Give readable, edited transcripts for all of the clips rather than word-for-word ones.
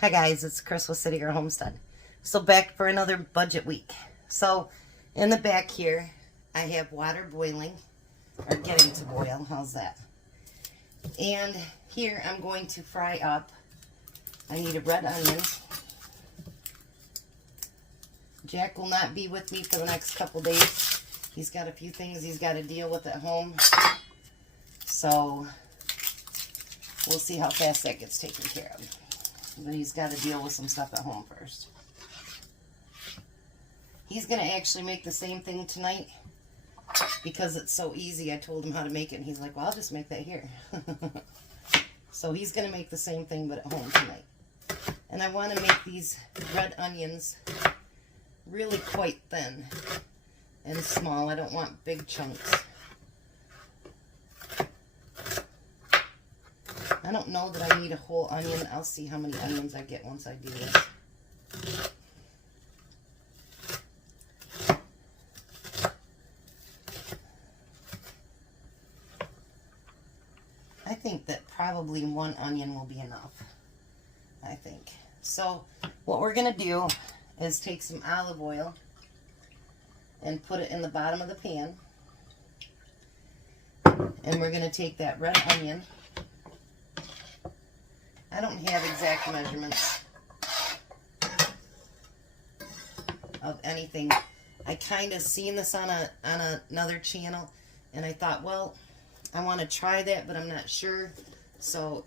Hi guys, it's Chris with City Girl Homestead. So back for another budget week. So in the back here, I have water boiling, or getting to boil, how's that? And here I'm going to fry up, I need a red onion. Jack will not be with me for the next couple days. He's got a few things he's got to deal with at home. So we'll see how fast that gets taken care of. But he's got to deal with some stuff at home first. He's going to actually make the same thing tonight because it's so easy. I told him how to make it, and he's like, well, I'll just make that here. So he's going to make the same thing but at home tonight. And I want to make these red onions really quite thin and small. I don't want big chunks. I don't know that I need a whole onion. I'll see how many onions I get once I do this. I think that probably one onion will be enough. I think. So what we're going to do is take some olive oil and put it in the bottom of the pan. And we're going to take that red onion. I don't have exact measurements of anything. I kind of seen this on another channel, and I thought, well, I want to try that, but I'm not sure. So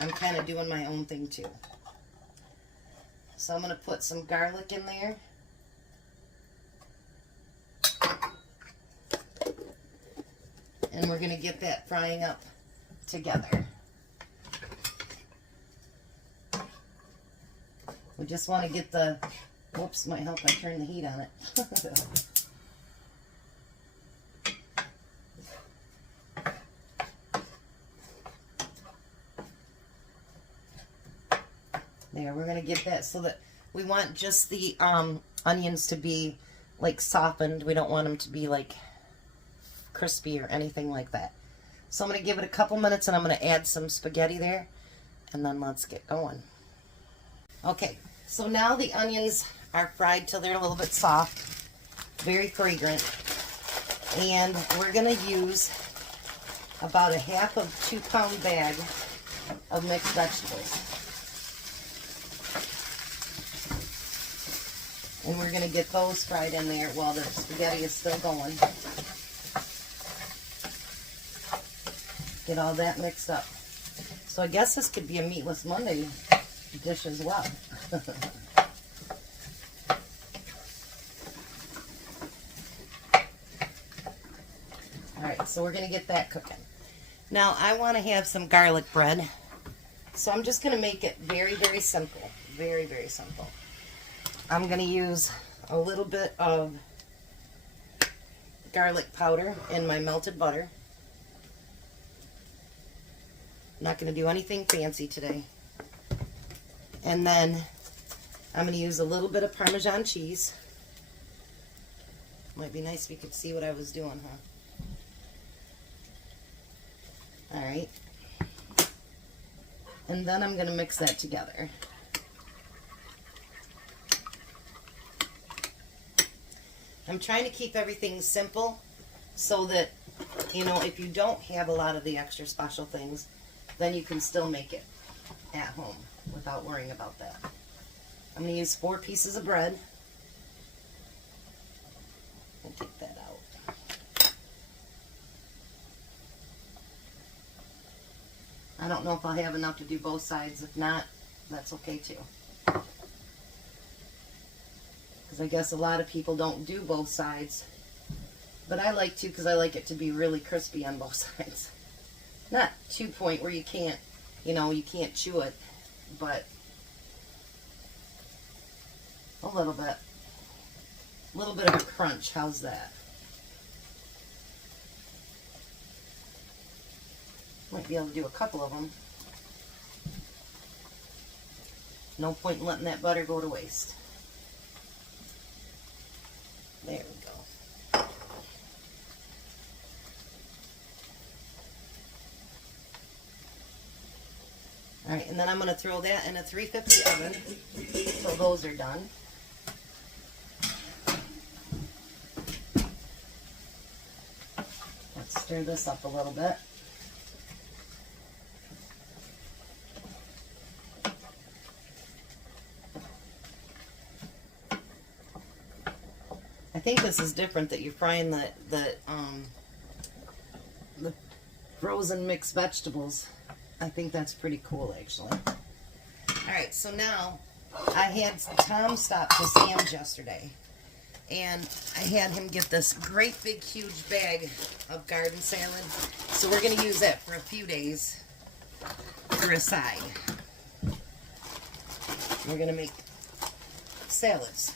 I'm kind of doing my own thing too. So I'm going to put some garlic in there. And we're going to get that frying up together. We just want to get the, whoops, might help I turn the heat on it. There, we're going to get that so that we want just the onions to be like softened. We don't want them to be like crispy or anything like that. So I'm going to give it a couple minutes and I'm going to add some spaghetti there, and then let's get going. Okay, so now the onions are fried till they're a little bit soft, very fragrant, and we're going to use about a half of 2-pound bag of mixed vegetables. And we're going to get those fried in there while the spaghetti is still going. Get all that mixed up. So I guess this could be a Meatless Monday dish as well. Alright, so we're going to get that cooking. Now I want to have some garlic bread. So I'm just going to make it very, very simple. Very, very simple. I'm going to use a little bit of garlic powder in my melted butter. I'm not going to do anything fancy today. And then I'm going to use a little bit of Parmesan cheese. Might be nice if you could see what I was doing, huh? Alright. And then I'm going to mix that together. I'm trying to keep everything simple so that, you know, if you don't have a lot of the extra special things, then you can still make it at home without worrying about that. I'm going to use 4 pieces of bread. I'll take that out. I don't know if I'll have enough to do both sides. If not, that's okay too. Because I guess a lot of people don't do both sides. But I like to, because I like it to be really crispy on both sides. Not to the point where you can't, you know, you can't chew it, but a little bit. A little bit of a crunch. How's that? Might be able to do a couple of them. No point in letting that butter go to waste. There we go. All right, and then I'm going to throw that in a 350 oven until those are done. Let's stir this up a little bit. I think this is different that you're frying the frozen mixed vegetables. I think that's pretty cool, actually. All right, so now I had Tom stop to Sam's yesterday, and I had him get this great big huge bag of garden salad. So we're going to use that for a few days for a side. We're going to make salads.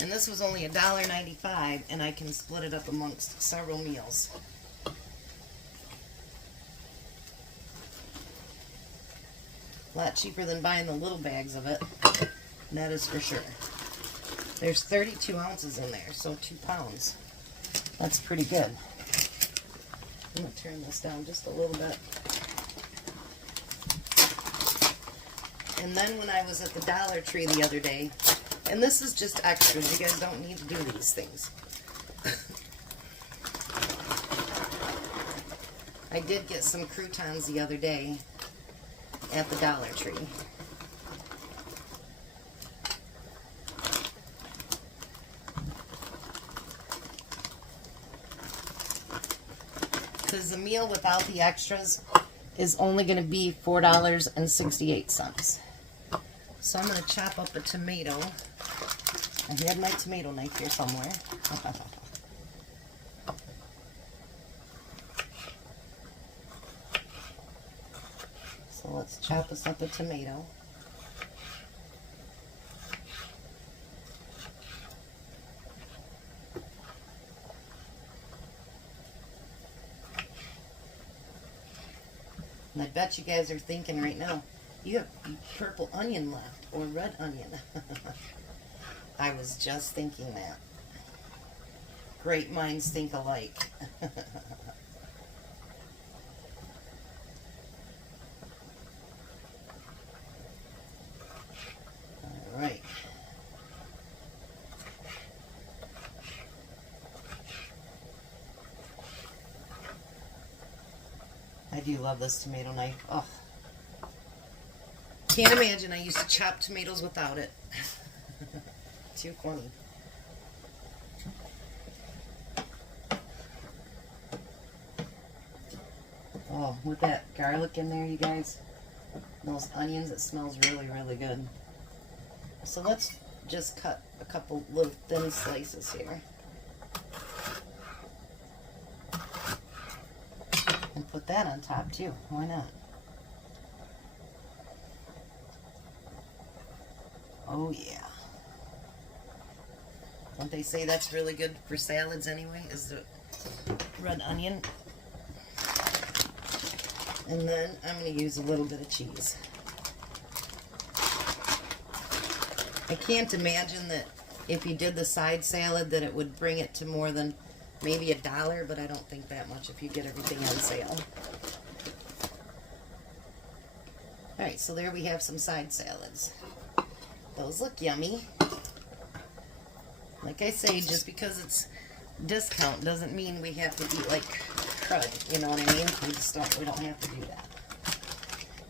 And this was only $1.95, and I can split it up amongst several meals. A lot cheaper than buying the little bags of it, and that is for sure. There's 32 ounces in there, so 2 pounds. That's pretty good. I'm going to turn this down just a little bit. And then when I was at the Dollar Tree the other day, and this is just extras, you guys don't need to do these things. I did get some croutons the other day at the Dollar Tree. Because the meal without the extras is only going to be $4.68. So I'm going to chop up a tomato. I had my tomato knife here somewhere. So let's chop us up a tomato. And I bet you guys are thinking right now, you have purple onion left, or red onion. I was just thinking that. Great minds think alike. All right. I do love this tomato knife. Oh. Can't imagine I used to chop tomatoes without it. Too funny. Oh, with that garlic in there, you guys, those onions, it smells really, really good. So let's just cut a couple little thin slices here. And put that on top too. Why not? Oh yeah. Don't they say that's really good for salads anyway, is the red onion? And then I'm going to use a little bit of cheese. I can't imagine that if you did the side salad that it would bring it to more than maybe $1, but I don't think that much if you get everything on sale. Alright, so there we have some side salads. Those look yummy. Like I say, just because it's discount doesn't mean we have to eat like crud, you know what I mean? We don't have to do that.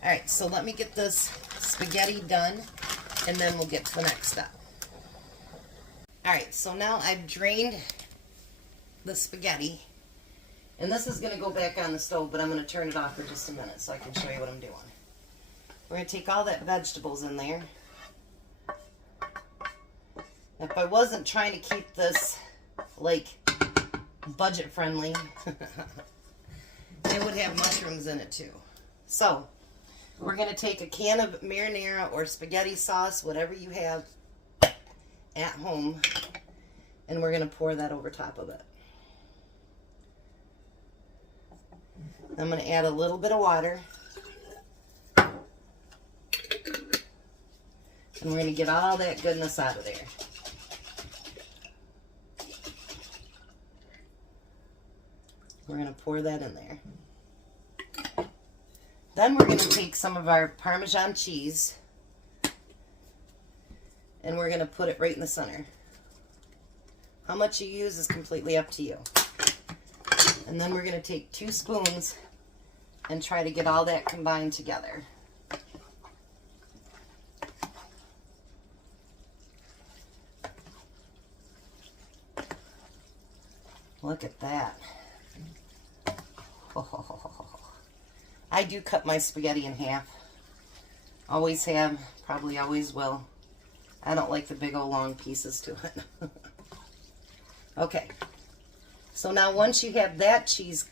Alright, so let me get this spaghetti done, and then we'll get to the next step. Alright, so now I've drained the spaghetti, and this is going to go back on the stove, but I'm going to turn it off for just a minute so I can show you what I'm doing. We're going to take all that vegetables in there. If I wasn't trying to keep this, like, budget friendly, it would have mushrooms in it too. So, we're going to take a can of marinara or spaghetti sauce, whatever you have at home, and we're going to pour that over top of it. I'm going to add a little bit of water. And we're going to get all that goodness out of there. We're going to pour that in there. Then we're going to take some of our Parmesan cheese and we're going to put it right in the center. How much you use is completely up to you. And then we're going to take 2 spoons and try to get all that combined together. Look at that. I do cut my spaghetti in half. Always have, probably always will. I don't like the big old long pieces to it. Okay. So now once you have that cheese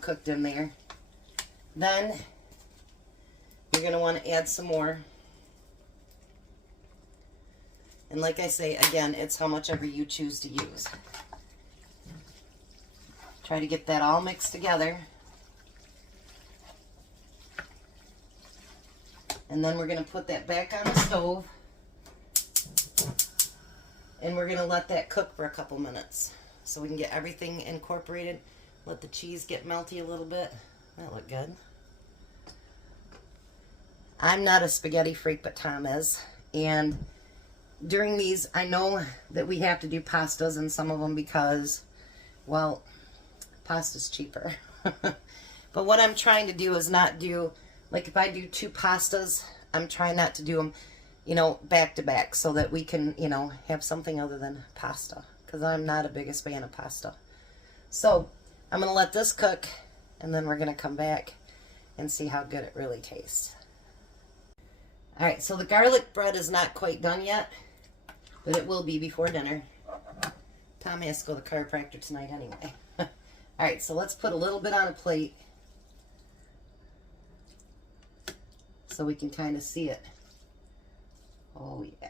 cooked in there, then you're going to want to add some more. And like I say, again, it's how much ever you choose to use. Try to get that all mixed together. And then we're going to put that back on the stove. And we're going to let that cook for a couple minutes so we can get everything incorporated. Let the cheese get melty a little bit. That looked good. I'm not a spaghetti freak, but Tom is. And during these, I know that we have to do pastas in some of them because, well, pasta's cheaper. But what I'm trying to do is not do, like if I do 2 pastas, I'm trying not to do them, you know, back to back so that we can, you know, have something other than pasta because I'm not a biggest fan of pasta. So I'm going to let this cook and then we're going to come back and see how good it really tastes. All right, so the garlic bread is not quite done yet, but it will be before dinner. Tom has to go to the chiropractor tonight anyway. All right, so let's put a little bit on a plate so we can kind of see it. Oh, yeah.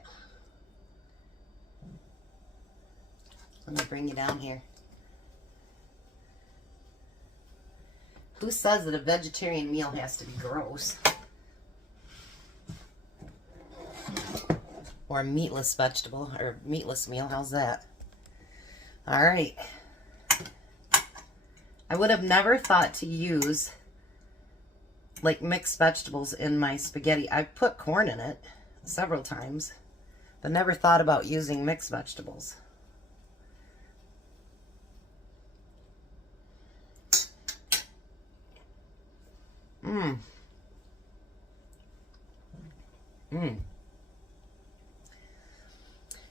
Let me bring you down here. Who says that a vegetarian meal has to be gross? Or a meatless vegetable, or meatless meal, how's that? All right. I would have never thought to use like mixed vegetables in my spaghetti. I've put corn in it several times, but never thought about using mixed vegetables.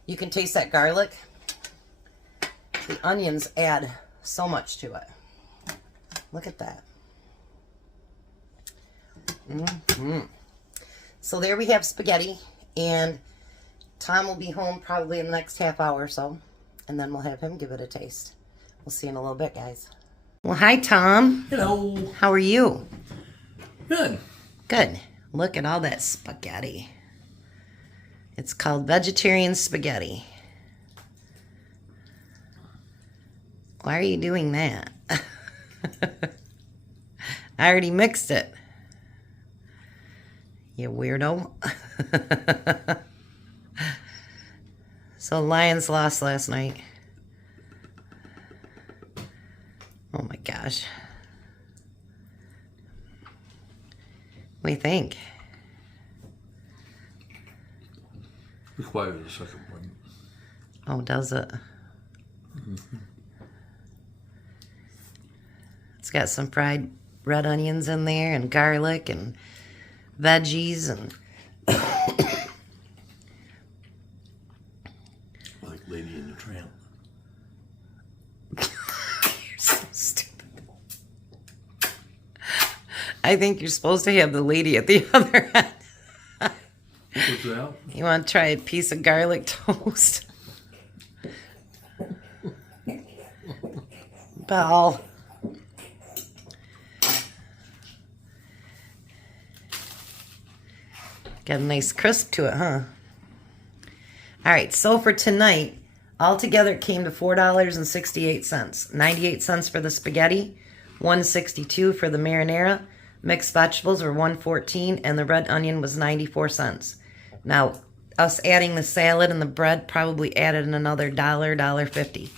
You can taste that garlic. The onions add so much to it. Look at that. So there we have spaghetti, and Tom will be home probably in the next half hour or so, and then we'll have him give it a taste. We'll see you in a little bit, guys. Well, hi, Tom. Hello. How are you? Good. Good. Look at all that spaghetti. It's called vegetarian spaghetti. Why are you doing that? I already mixed it. You weirdo. So Lions lost last night. Oh my gosh. What do you think? Requires a second one. Oh, does it? It's got some fried red onions in there and garlic and veggies and Like Lady and the Tramp. You're so stupid. I think you're supposed to have the lady at the other end. What's that? You want to try a piece of garlic toast? Belle. Got a nice crisp to it, huh? All right, so for tonight, altogether it came to $4.68. 98 cents for the spaghetti, $1.62 for the marinara. Mixed vegetables were $1.14, and the red onion was 94 cents. Now, us adding the salad and the bread probably added another $1.50.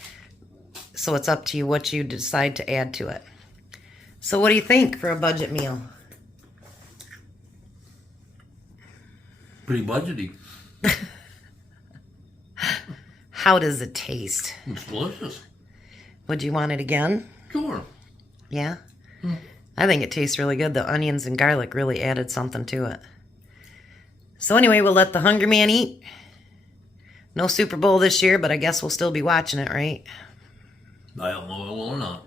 So it's up to you what you decide to add to it. So what do you think for a budget meal? Pretty budgety. How does it taste? It's delicious. Would you want it again? Sure. Yeah? I think it tastes really good. The onions and garlic really added something to it. So anyway, we'll let the hungry man eat. No Super Bowl this year, but I guess we'll still be watching it, right? I don't know if I will or not.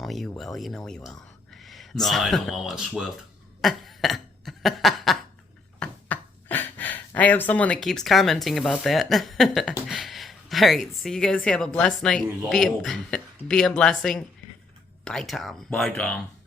Oh, you will. You know you will. No, I don't want to Swift. I have someone that keeps commenting about that. All right, so you guys have a blessed night. It was all Be open. be a blessing. Bye, Tom. Bye, Tom.